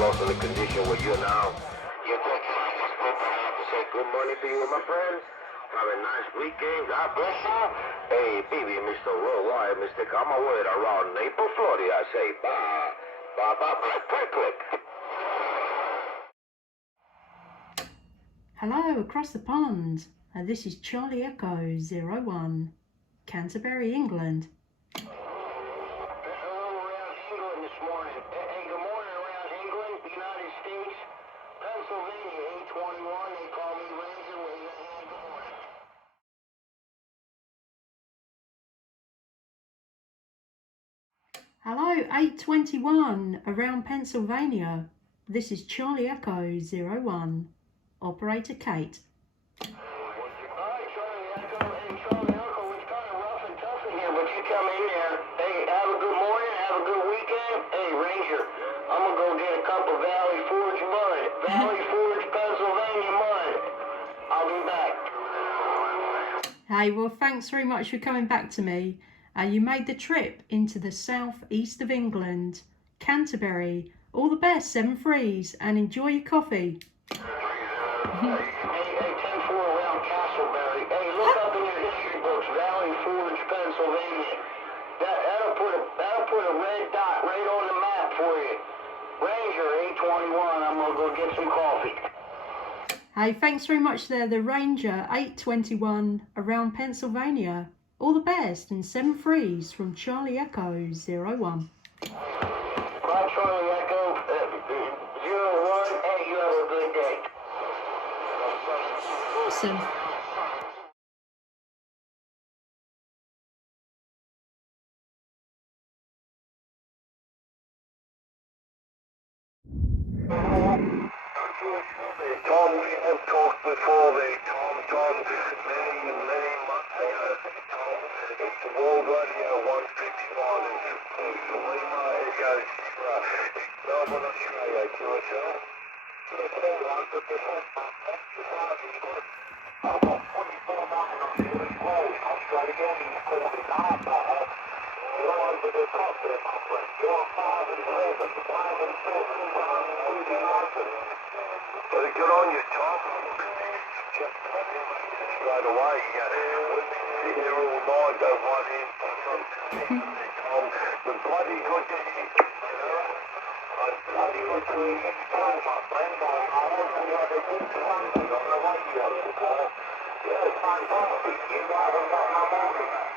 lost in a condition where you're now. You think I just have to say good morning to you, my friends. Have a nice weekend. God bless you. Hey, baby, Mr. Worldwide, Mr. Come away around Naples, Florida. I say, bye. Bye, bye, bye, click, click. Hello, across the pond. This is Charlie Echo 01, Canterbury, England. Hello around England this morning. Hey, good morning around England, the United States, Pennsylvania, 821. They call me Ranger. Where you at? Good morning. Hello, 821, around Pennsylvania. This is Charlie Echo 01, Operator Kate. Hi, Charlie Echo. Hey, Charlie Echo, it's kind of rough and tough in here, but you come in there. Hey, have a good morning, have a good weekend. Hey, Ranger, I'm going to go get a cup of Valley Forge mud. Valley Forge, Pennsylvania mud. I'll be back. Hey, well, thanks very much for coming back to me. You made the trip into the southeast of England, Canterbury. All the best, 7-3s, and enjoy your coffee. Hey, 10-4 around Castleberry. Hey, look up in your history books, Valley Forge, Pennsylvania. That'll put a red dot right on the map for you. Ranger, 821, I'm going to go get some coffee. Hey, thanks very much there, the Ranger, 821, around Pennsylvania. All the best, and 7-3s from Charlie Echo 01. Bye, Charlie Echo, 01. Hey, you have a good day. Awesome. Tom, we have talked before, Tom, many months ago. Tom, it's World Radio 151 in Lima, Echo Sierra, Melbourne, Australia. Can you tell? Well, good on you, Tom. Straight away, we've been sitting here all night, don't want him. Tom, the bloody good to hear, you know. Bloody good to hear you, Tom, my friend. I wasn't the other good to on the radio. Yeah, it's fantastic. You haven't got no more than that.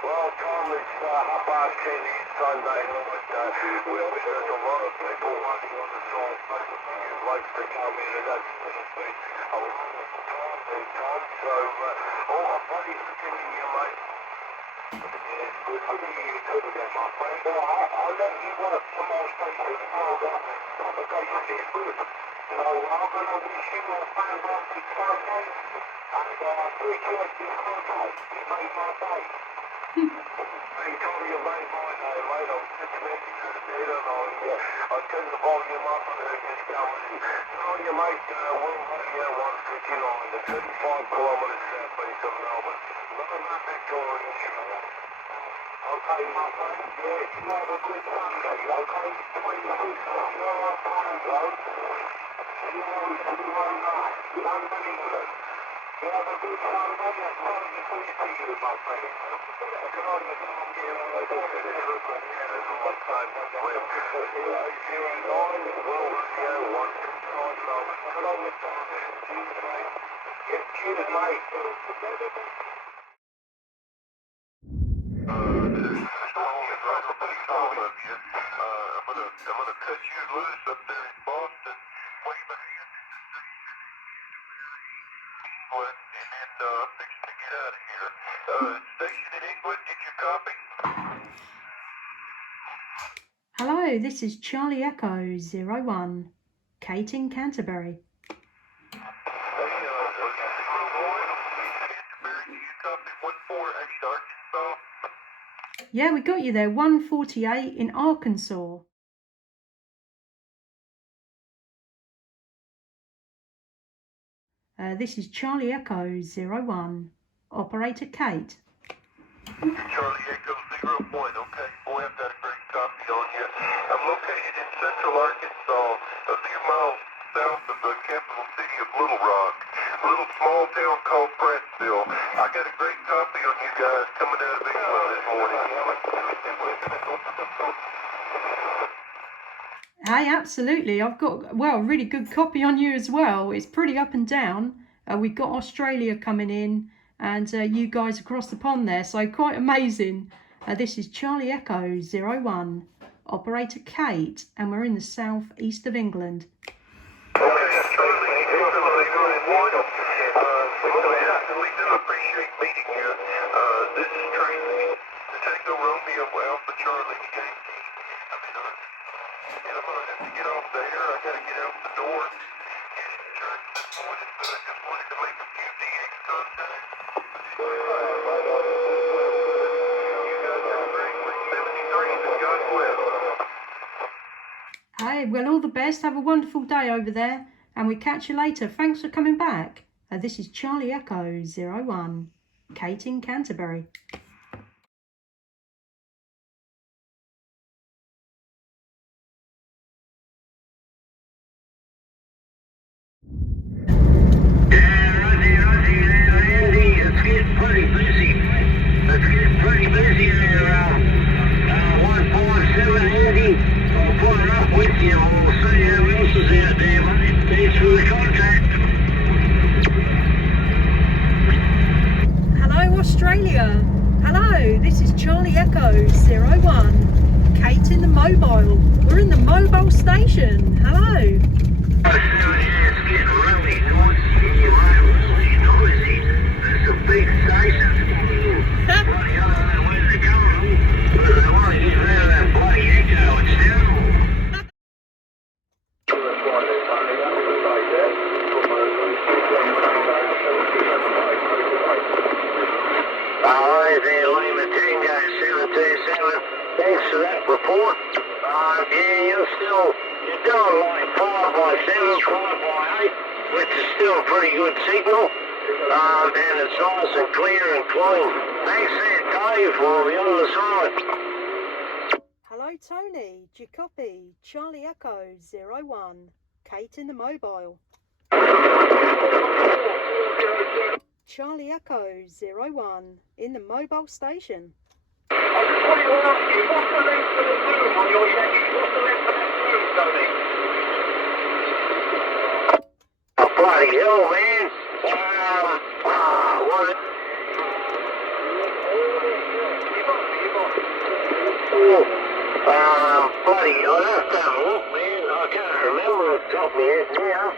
Well, Tom, it's 10:30 here Sunday night. We've been at a lot of people waiting on the side, you'd like to come in, and that's been a lot of time there, Tom. So, all my buddies are sitting here, mate. Yeah, it's good to hear you too, then, my friend. Well, I'll let you work some more stations now, conversation is good. So, I'm going to wish you a fantastic Sunday, and appreciate your contact. You made my day. Hey, Tom, you made my day, mate. I'm just messaging the data, and I'll turn the volume up and it's going. No, you mate, World Radio 159, the 35 kilometres southeast of Melbourne. Not about Victoria, Australia. Okay, my friend, yeah, you have a good Sunday, okay? 26 time zone. 021 London, England. You have a good Sunday, and thank you for you, my friend. Good on you, Tom. Yeah, well, I don't finish with my hands on my time. 09 World Radio 159 Melbourne. Good on you, Tom. Cheers, mate. Yeah, cheers, mate. I'm gonna cut you loose up there in Boston, way behind England, and then fix to get out of here. Station in England, get your copy. Hello, this is Charlie Echo 01, Kate in Canterbury. Yeah, we got you there, 148 in Arkansas. This is Charlie Echo 01, Operator Kate. Charlie Echo 0 point, okay. Boy, I've got a great copy on you. I'm located in central Arkansas, a few miles south of the capital city of Little Rock, a little small town called Prattsville. I got a great copy on you guys coming out of England this morning. Hey, absolutely. I've got, well, a really good copy on you as well. It's pretty up and down. We've got Australia coming in and you guys across the pond there, so quite amazing. This is Charlie Echo 01, Operator Kate, and we're in the south east of England. Okay, Charlie, we do appreciate meeting you. This is Tracy, the Tango Romeo Alpha Charlie Yankee. I'm going to have to get off the air. I got to get out the door. Houston Church this morning, but I just wanted to make a few DX contacts. You guys have a great week, 73, and God bless. Hey, well, all the best. Have a wonderful day over there, and we catch you later. Thanks for coming back. This is Charlie Echo 01, Kate in Canterbury. Pretty busy there, 147 Andy. I'll put it up with you. We'll see who else is out there, mate. Thanks for the contact. Hello, Australia. Hello, this is Charlie Echo 01, Kate in the mobile. We're in the mobile station. Hello. It's getting really noisy. Really noisy. There's some big stations. Thanks for that report. Yeah, you're doing like 5x7, 5x8, which is still a pretty good signal. And it's nice and clear and clean. Thanks there, Dave. We'll be on the side. Hello, Tony. Do you copy? Charlie Echo 01, Kate in the mobile. Charlie Echo 01 in the mobile station. I just want to ask you, what's the length of the boom on your Yankee? What's the length of that boom, Tony? Oh, bloody hell, man. What? Bloody, I'd have to have a look, man. I can't remember off the top of my head now.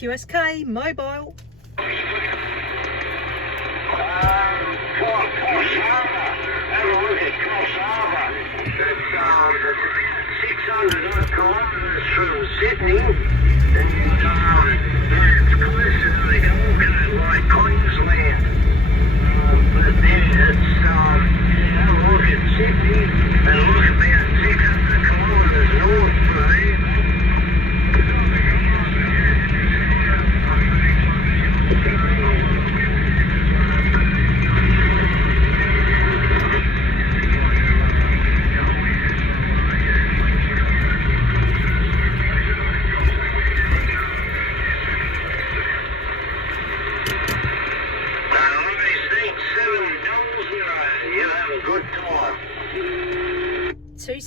QSK mobile. Coffs Harbour. Have a look at Coffs Harbour. It's 600 odd kilometres from Sydney, and it's closer to the Gold Coast like Queensland. But then it's have a look at Sydney and look about 600 kilometres north from there.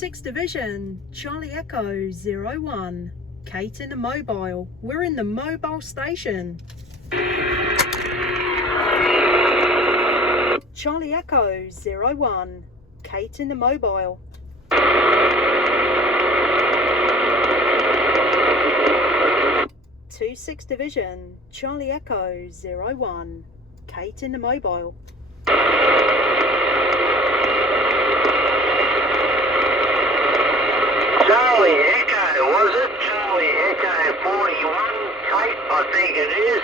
6th Division, Charlie Echo 01, Kate in the mobile. We're in the mobile station. Charlie Echo 01, Kate in the mobile. 6th Division, Charlie Echo 01, Kate in the mobile. Charlie Echo, was it? Charlie Echo 41, Kate, I think it is.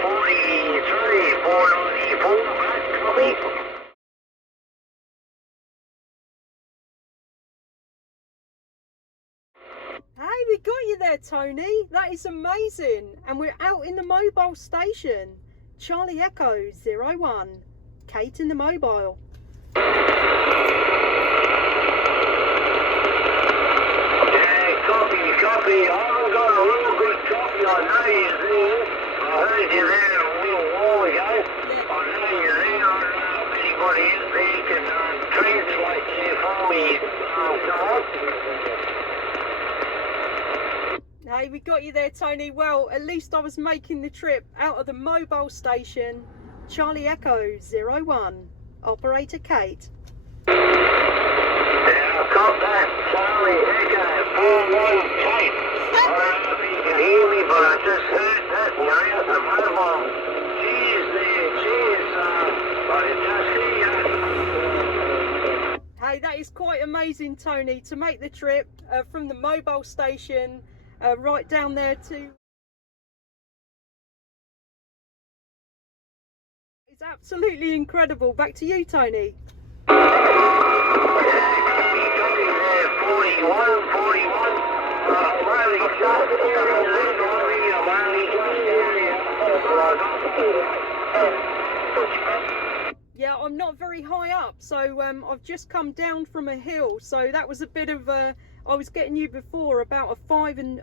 43, 494, back, copy. Hey, we got you there, Tony. That is amazing. And we're out in the mobile station. Charlie Echo 01, Kate in the mobile. Copy. I haven't got a real good copy. I know you're there. I heard you there a little while ago. I know you're there. I don't know if anybody in there can translate you for me. Hey, we got you there, Tony. Well, at least I was making the trip out of the mobile station. Charlie Echo 01, Operator Kate. Yeah, I've got that. Charlie Echo 41, Kate. I don't know if you can hear me, but I just heard that now at the mobile. Cheers there, cheers. I can just hear you. Hey, that is quite amazing, Tony, to make the trip from the mobile station right down there to... It's absolutely incredible. Back to you, Tony. Yeah, I'm not very high up, so I've just come down from a hill, so that was a bit of a... I was getting you before about a 5 and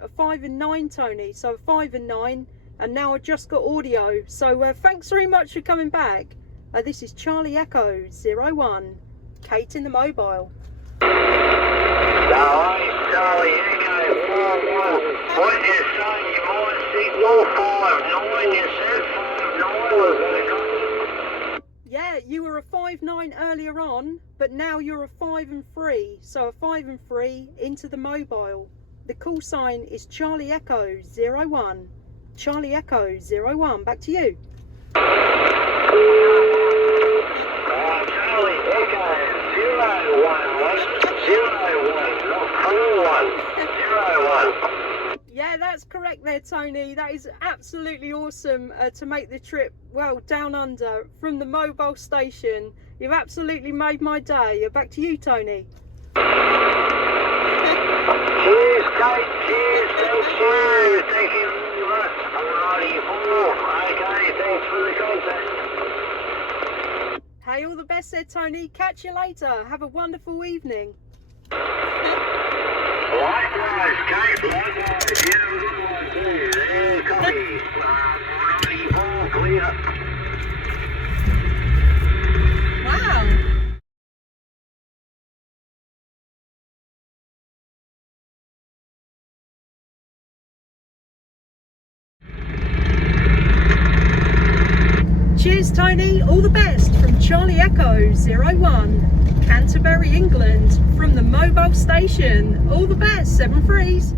9, Tony, so 5 and 9, and now I just got audio. So thanks very much for coming back. This is Charlie Echo 01, Kate in the mobile. Charlie Echo 41. What did you say? You might signal 5-9. You said 5-9 was going to come. Yeah, you were a 5-9 earlier on, but now you're a 5 and 3. So a 5 and 3 into the mobile. The call sign is Charlie Echo 01. Charlie Echo 01. Back to you. Charlie Echo 01, wasn't it? 01, not 41. 01. Yeah, that's correct there, Tony. That is absolutely awesome to make the trip, well, down under from the mobile station. You've absolutely made my day. Back to you, Tony. Cheers, Kate. Cheers. Thank you. Thank you very much. Alrighty. Okay, thanks for the contact. Hey, all the best there, Tony. Catch you later. Have a wonderful evening. Likewise, Kate. Likewise. You have a good one too. There, copy. Alrighty. Clear. Wow. Cheers, Tony. All the best from Charlie Echo 01, Canterbury, England, from the mobile station. All the best, 7 frees.